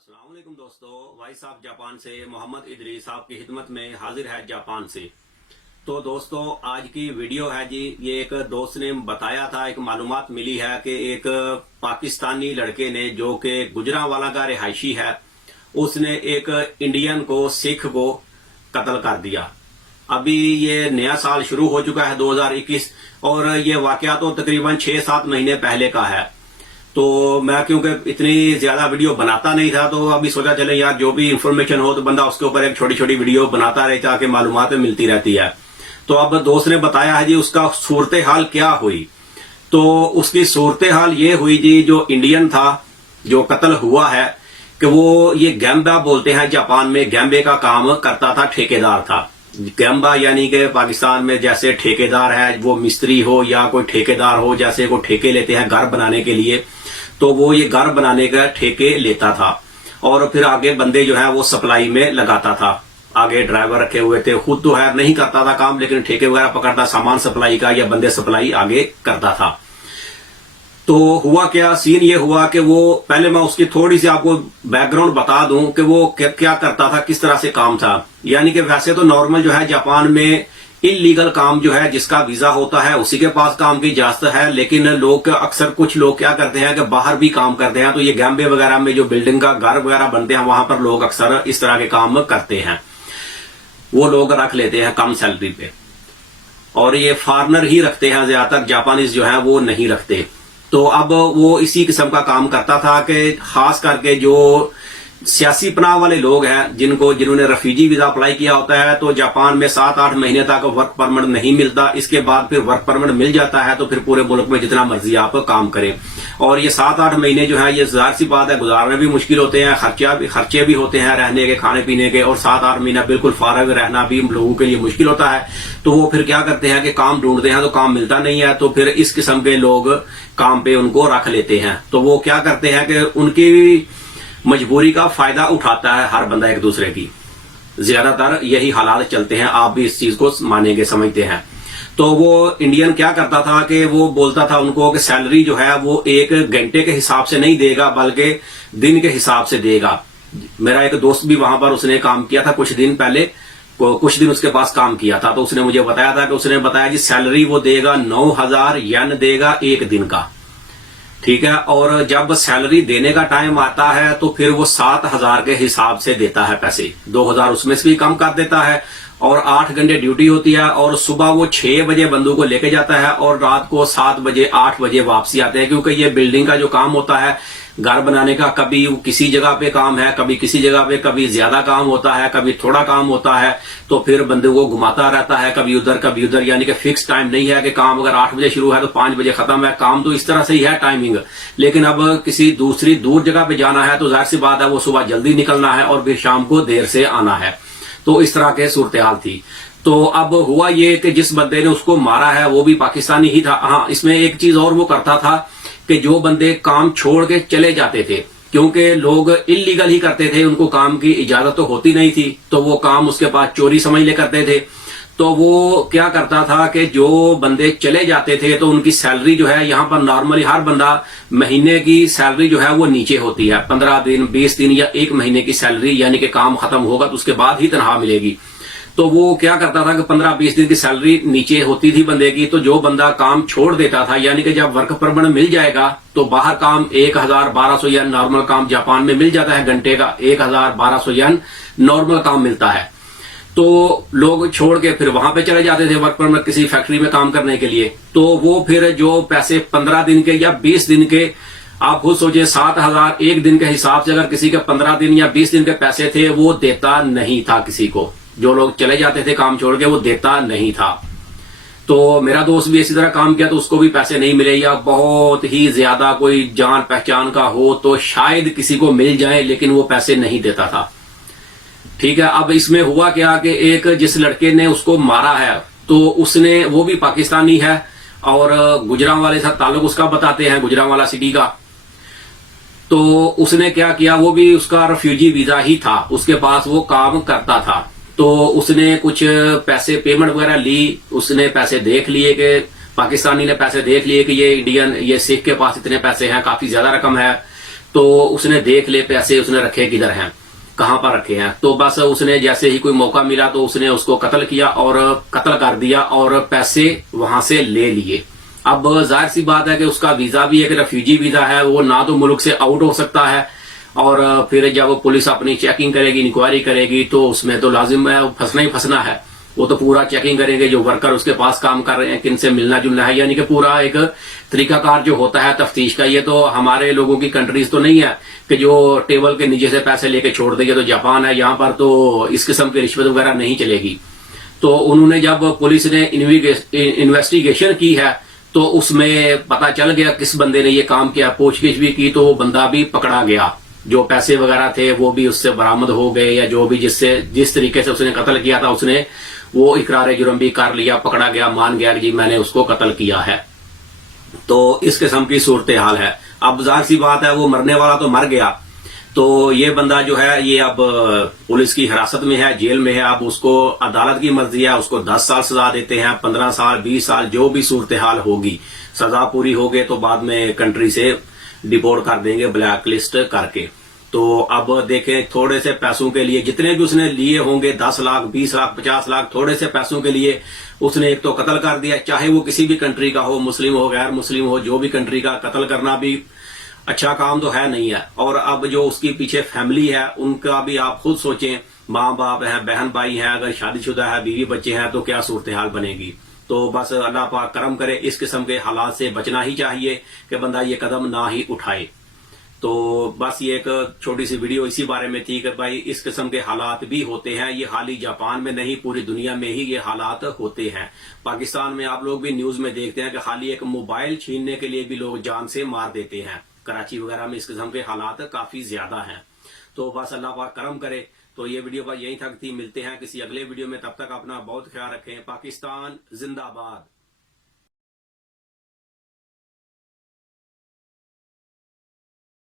अस्सलाम वालेकुम दोस्तों, भाई साहब जापान से मोहम्मद इदरीस आपकी खिदमत में हाजिर है जापान से। तो दोस्तों आज की वीडियो है जी, ये एक दोस्त ने बताया था, एक मालूमात मिली है कि एक पाकिस्तानी लड़के ने जो कि गुजरांवाला का रिहायशी है, उसने एक इंडियन को, सिख को कत्ल कर दिया। अभी ये नया साल शुरू हो चुका है 2021 और ये वाकया तो तकरीबन 6-7 महीने पहले का है। तो मैं क्योंकि इतनी ज्यादा वीडियो बनाता नहीं था तो अभी सोचा चले यार जो भी इंफॉर्मेशन हो तो बंदा उसके ऊपर एक छोटी छोटी वीडियो बनाता रहे ताकि मालूमात मिलती रहती है। तो अब दोस्त ने बताया है जी उसका सूरत हाल क्या हुई। तो उसकी सूरत हाल ये हुई जी, जो इंडियन था जो कत्ल हुआ है कि वो ये गैम्बा बोलते हैं जापान में, गैम्बे का काम करता था, ठेकेदार था। गैम्बा यानी कि पाकिस्तान में जैसे ठेकेदार है, वो मिस्त्री हो या कोई ठेकेदार हो, जैसे कोई ठेके लेते हैं घर बनाने के लिए, तो वो ये घर बनाने का ठेके लेता था और फिर आगे बंदे जो है वो सप्लाई में लगाता था। आगे ड्राइवर रखे हुए थे, खुद तो है नहीं करता था काम, लेकिन ठेके वगैरह पकड़ता, सामान सप्लाई का या बंदे सप्लाई आगे करता था। तो हुआ क्या, सीन ये हुआ कि वो, पहले मैं उसकी थोड़ी सी आपको बैकग्राउंड बता दूं कि वो क्या करता था, किस तरह से काम था। यानी कि वैसे तो नॉर्मल जो है जापान में इलीगल काम जो है, जिसका वीजा होता है उसी के पास काम की इजाजत है, लेकिन लोग अक्सर कुछ लोग क्या करते हैं कि बाहर भी काम करते हैं। तो ये गैम्बे वगैरह में जो बिल्डिंग का घर वगैरह बनते हैं वहां पर लोग अक्सर इस तरह के काम करते हैं, वो लोग रख लेते हैं कम सैलरी पे, और ये फॉरेनर ही रखते हैं ज्यादातर, जापानीज जो है वो नहीं रखते। तो अब वो इसी किस्म का काम करता था कि खास करके जो सियासी पनाह वाले लोग हैं, जिन्होंने रेफ्यूजी वीजा अप्लाई किया होता है, तो जापान में 7-8 महीने तक वर्क परमिट नहीं मिलता। इसके बाद फिर वर्क परमिट मिल जाता है तो फिर पूरे मुल्क में जितना मर्जी आप काम करें। और ये 7-8 महीने जो है ये जाहिर सी बात है गुजारने भी मुश्किल होते हैं, खर्चे भी होते हैं रहने के, खाने पीने के, और 7-8 महीना बिल्कुल फारग रहना भी लोगों के लिए मुश्किल होता है। तो वो फिर क्या करते हैं कि काम ढूंढते हैं, तो काम मिलता नहीं है, तो फिर इस किस्म के लोग काम पे उनको रख लेते हैं। तो वो क्या करते हैं कि उनकी मजबूरी का फायदा उठाता है हर बंदा एक दूसरे की, ज्यादातर यही हालात चलते हैं, आप भी इस चीज को मानेंगे, समझते हैं। तो वो इंडियन क्या करता था कि वो बोलता था उनको कि सैलरी जो है वो 1 घंटे के हिसाब से नहीं देगा बल्कि दिन के हिसाब से देगा। मेरा एक दोस्त भी वहां पर उसने काम किया था कुछ दिन पहले, कुछ दिन उसके पास काम किया था, तो उसने मुझे बताया था कि उसने बताया जी सैलरी वो देगा 9000 येन देगा 1 दिन का, ठीक है। और जब सैलरी देने का टाइम आता है तो फिर वो 7000 के हिसाब से देता है पैसे, 2000 उसमें से भी कम कर देता है। और 8 घंटे ड्यूटी होती है और सुबह वो 6 बजे बंदों को लेके जाता है और रात को 7 बजे 8 बजे वापसी आते हैं, क्योंकि ये बिल्डिंग का जो काम होता है, घर बनाने का, कभी किसी जगह पे काम है, कभी किसी जगह पे, कभी ज्यादा काम होता है, कभी थोड़ा काम होता है, तो फिर बंदे को घुमाता रहता है, कभी उधर कभी उधर। यानी कि फिक्स टाइम नहीं है कि काम अगर 8 बजे शुरू है तो 5 बजे खत्म है, काम तो इस तरह से ही है टाइमिंग। लेकिन अब किसी दूसरी दूर जगह पे जाना है तो जाहिर सी बात है वो सुबह जल्दी निकलना है और फिर शाम को देर से आना है। तो इस तरह के सूरत हाल थी। तो अब हुआ ये कि जिस बंदे ने उसको मारा है वो भी पाकिस्तानी ही था। हाँ, इसमें एक चीज और वो करता था कि जो बंदे काम छोड़ के चले जाते थे, क्योंकि लोग इलीगल ही करते थे, उनको काम की इजाजत तो होती नहीं थी, तो वो काम उसके पास चोरी समझ ले करते थे। तो वो क्या करता था कि जो बंदे चले जाते थे तो उनकी सैलरी जो है, यहाँ पर नॉर्मली हर बंदा महीने की सैलरी जो है वो नीचे होती है, 15 दिन 20 दिन या 1 महीने की सैलरी, यानी कि काम खत्म होगा तो उसके बाद ही तनख्वाह मिलेगी। तो वो क्या करता था कि 15-20 दिन की सैलरी नीचे होती थी बंदे की। तो जो बंदा काम छोड़ देता था, यानी कि जब वर्क परमिट मिल जाएगा तो बाहर काम 1000-1200 येन नॉर्मल काम जापान में मिल जाता है, घंटे का 1000-1200 येन नॉर्मल काम मिलता है। तो लोग छोड़ के फिर वहां पे चले जाते थे वर्क परमिट किसी फैक्ट्री में काम करने के लिए। तो वो फिर जो पैसे 15 दिन के या 20 दिन के, आप खुद सोचिए 7000 1 दिन के हिसाब से, अगर किसी के 15 दिन या 20 दिन के पैसे थे वो देता नहीं था किसी को। जो लोग चले जाते थे काम छोड़ के वो देता नहीं था। तो मेरा दोस्त भी इसी तरह काम किया तो उसको भी पैसे नहीं मिले, या बहुत ही ज्यादा कोई जान पहचान का हो तो शायद किसी को मिल जाए, लेकिन वो पैसे नहीं देता था, ठीक है। अब इसमें हुआ क्या कि एक जिस लड़के ने उसको मारा है तो उसने, वो भी पाकिस्तानी है और गुजरांवाले साथ ताल्लुक उसका बताते हैं, गुजरांवाला सिटी का। तो उसने क्या किया, वो भी उसका रेफ्यूजी वीजा ही था, उसके पास वो काम करता था। तो उसने कुछ पैसे पेमेंट वगैरह ली, उसने पैसे देख लिए कि पाकिस्तानी ने पैसे देख लिए कि ये इंडियन, ये सिख के पास इतने पैसे हैं, काफी ज्यादा रकम है। तो उसने देख ले पैसे उसने रखे किधर हैं, कहां पर रखे हैं। तो बस उसने जैसे ही कोई मौका मिला तो उसने उसको कत्ल किया और कत्ल कर दिया और पैसे वहां से ले लिए। अब जाहिर सी बात है कि उसका वीजा भी एक रेफ्यूजी वीजा है, वो ना तो मुल्क से आउट हो सकता है, और फिर जब पुलिस अपनी चेकिंग करेगी, इंक्वायरी करेगी, तो उसमें तो लाजिम है फंसना ही फंसना है। वो तो पूरा चेकिंग करेंगे, जो वर्कर उसके पास काम कर रहे हैं किनसे मिलना जुलना है, यानी कि पूरा एक तरीकाकार जो होता है तफ्तीश का। ये तो हमारे लोगों की कंट्रीज तो नहीं है कि जो टेबल के नीचे से पैसे लेके छोड़ देंगे। तो जापान है, यहाँ पर तो इस किस्म की रिश्वत वगैरह नहीं चलेगी। तो उन्होंने जब पुलिस ने इन्वेस्टिगेशन की है तो उसमें पता चल गया किस बंदे ने ये काम किया। पूछगिछ भी की तो वो बंदा भी पकड़ा गया, जो पैसे वगैरह थे वो भी उससे बरामद हो गए, या जो भी जिस तरीके से उसने कत्ल किया था उसने वो इकरार जुर्म भी कर लिया, पकड़ा गया, मान गया कि जी मैंने उसको कत्ल किया है। तो इस किस्म की सूरत हाल है। अब जाहिर सी बात है वो मरने वाला तो मर गया, तो ये बंदा जो है ये अब पुलिस की हिरासत में है, जेल में है। अब उसको अदालत की मर्जी है, उसको 10 साल सजा देते हैं, 15 साल, 20 साल, जो भी सूरत हाल होगी। सजा पूरी हो गई तो बाद में कंट्री से डिपोर्ट कर देंगे ब्लैक लिस्ट करके। तो अब देखें, थोड़े से पैसों के लिए जितने भी उसने लिए होंगे, 10 लाख, 20 लाख, 50 लाख, थोड़े से पैसों के लिए उसने एक तो कत्ल कर दिया। चाहे वो किसी भी कंट्री का हो, मुस्लिम हो, गैर मुस्लिम हो, जो भी कंट्री का, कत्ल करना भी अच्छा काम तो है नहीं है। और अब जो उसकी पीछे फैमिली है उनका भी आप खुद सोचें, माँ बाप है, बहन भाई है, अगर शादीशुदा है, बीवी बच्चे हैं, तो क्या सूरत हाल बनेगी। तो बस अल्लाह पाक करम करे, इस किस्म के हालात से बचना ही चाहिए कि बंदा ये कदम ना ही उठाए। तो बस ये एक छोटी सी वीडियो इसी बारे में थी कि भाई इस किस्म के हालात भी होते हैं। ये हाल ही जापान में नहीं, पूरी दुनिया में ही ये हालात होते हैं। पाकिस्तान में आप लोग भी न्यूज में देखते हैं कि खाली एक मोबाइल छीनने के लिए भी लोग जान से मार देते हैं। कराची वगैरह में इस किस्म के हालात काफी ज्यादा हैं। तो बस अल्लाह पाक करम करे। तो ये वीडियो पर यहीं तक थी, मिलते हैं किसी अगले वीडियो में, तब तक अपना बहुत ख्याल रखें। पाकिस्तान जिंदाबाद।